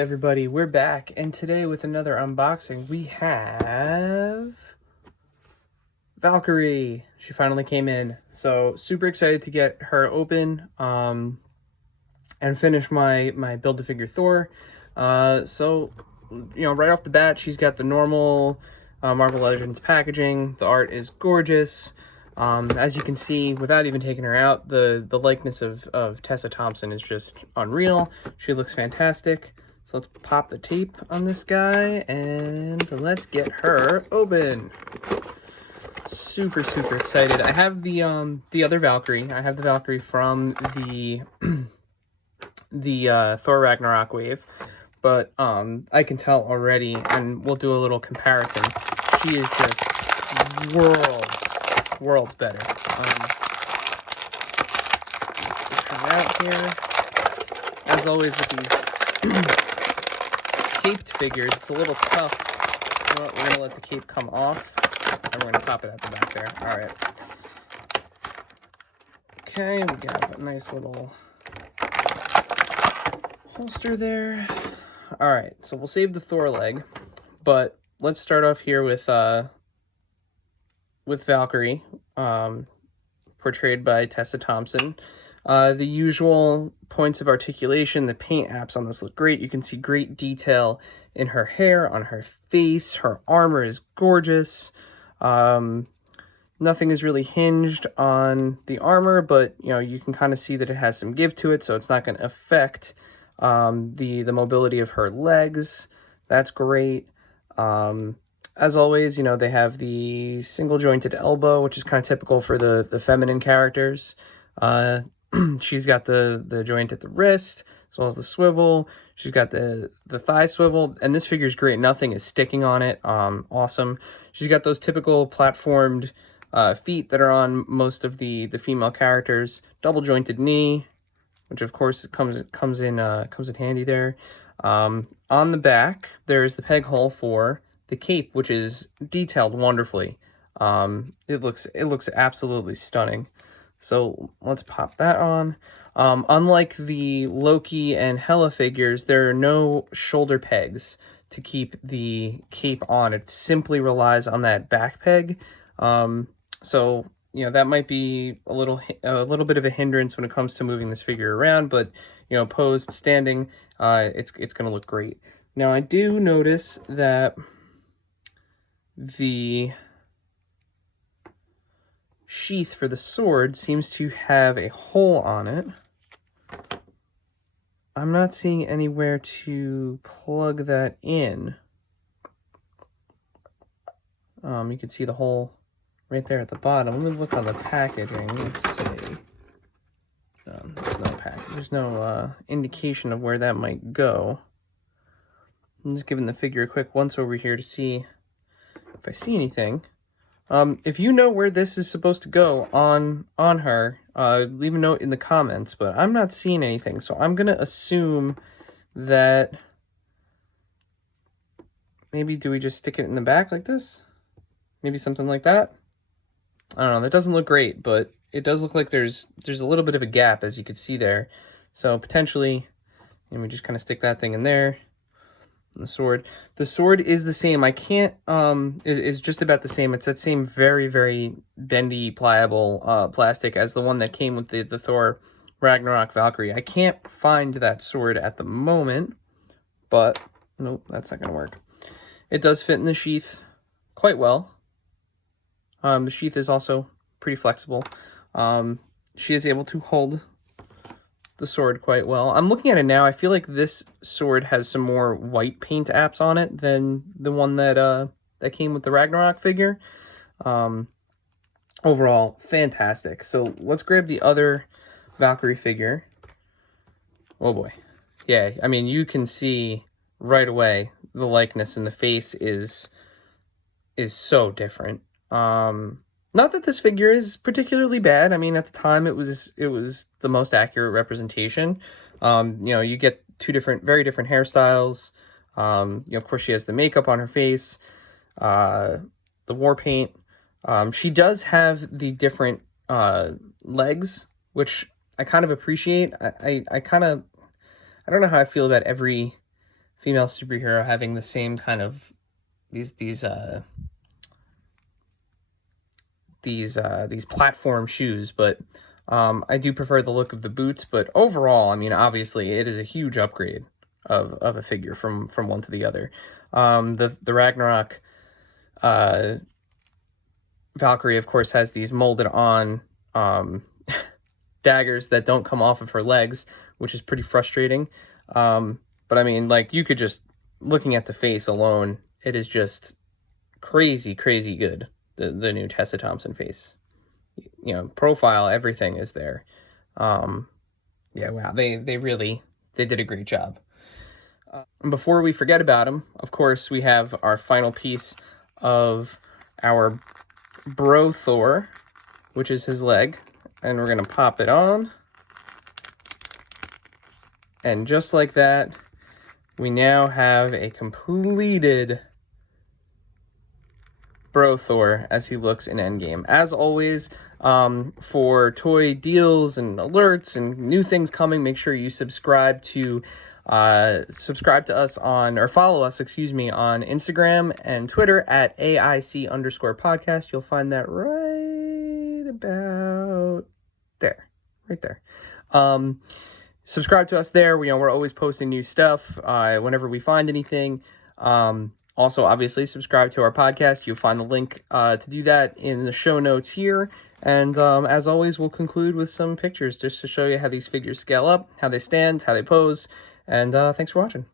everybody, we're back, and today with another unboxing we have Valkyrie. She finally came in, so super excited to get her open and finish my build-to-figure Thor. So right off the bat, she's got the normal Marvel Legends packaging. The art is gorgeous. As you can see, without even taking her out, the likeness of Tessa Thompson is just unreal. She looks fantastic. So let's pop the tape on this guy and let's get her open. Super excited. I have the other Valkyrie. I have the Valkyrie from the Thor Ragnarok wave, but I can tell already, and we'll do a little comparison. She is just worlds better. Let's get her out here. As always with these caped figures, it's a little tough. Well, we're gonna let the cape come off, and we're gonna pop it at the back there. All right. Okay, we got a nice little holster there. All right, so we'll save the Thor leg, but let's start off here with Valkyrie, portrayed by Tessa Thompson. The usual points of articulation, the paint apps on this look great. You can see great detail in her hair, on her face. Her armor is gorgeous. Nothing is really hinged on the armor, but you can kind of see that it has some give to it, so it's not going to affect the mobility of her legs. That's great. As always, they have the single jointed elbow, which is kind of typical for the feminine characters. She's got the joint at the wrist, as well as the swivel. She's got the thigh swivel, and this figure is great. Nothing is sticking on it. Awesome. She's got those typical platformed feet that are on most of the female characters. Double jointed knee, which of course comes in handy there. On the back, there's the peg hole for the cape, which is detailed wonderfully. It looks absolutely stunning. So let's pop that on. Unlike the Loki and Hela figures, there are no shoulder pegs to keep the cape on. It simply relies on that back peg. So that might be a little bit of a hindrance when it comes to moving this figure around, but posed, standing, it's going to look great. Now I do notice that the sheath for the sword seems to have a hole on it. I'm not seeing anywhere to plug that in. You can see the hole right there at the bottom. Let me look on the packaging. Let's see. There's no indication of where that might go. I'm just giving the figure a quick once over here to see if I see anything. If you know where this is supposed to go on her, leave a note in the comments, but I'm not seeing anything, so I'm gonna assume that maybe do we just stick it in the back like this? Maybe something like that? I don't know, that doesn't look great, but it does look like there's a little bit of a gap, as you can see there. So potentially, we just kind of stick that thing in there. The sword is the same. I can't is just about the same. It's that same very bendy, pliable plastic as the one that came with the Thor Ragnarok Valkyrie. I can't find that sword at the moment, but nope, that's not gonna work. It does fit in the sheath quite well. The sheath is also pretty flexible. She is able to hold the sword quite well. I'm looking at it now. I feel like this sword has some more white paint apps on it than the one that came with the Ragnarok figure. Overall, fantastic. So let's grab the other Valkyrie figure. Oh boy. Yeah, I mean, you can see right away the likeness in the face is so different. Not that this figure is particularly bad. I mean, at the time, it was the most accurate representation. You get two very different hairstyles. Of course, she has the makeup on her face, the war paint. She does have the different legs, which I kind of appreciate. I don't know how I feel about every female superhero having the same kind of these platform shoes, but I do prefer the look of the boots. But overall, I mean, obviously, it is a huge upgrade of a figure from one to the other. The Ragnarok Valkyrie, of course, has these molded on daggers that don't come off of her legs, which is pretty frustrating. But I mean, like, you could just, looking at the face alone, it is just crazy good. The new Tessa Thompson face, you know, profile, everything is there. Yeah, wow, they did a great job. And before we forget about him, of course, we have our final piece of our bro Thor, which is his leg, and we're gonna pop it on, and just like that, we now have a completed bro Thor as he looks in Endgame. As always, for toy deals and alerts and new things coming, make sure you subscribe to us on, or follow us, excuse me, on Instagram and Twitter at AIC_podcast. You'll find that right about there, right there. Subscribe to us there. We're always posting new stuff whenever we find anything. Also, obviously, subscribe to our podcast. You'll find the link to do that in the show notes here. And as always, we'll conclude with some pictures just to show you how these figures scale up, how they stand, how they pose. And thanks for watching.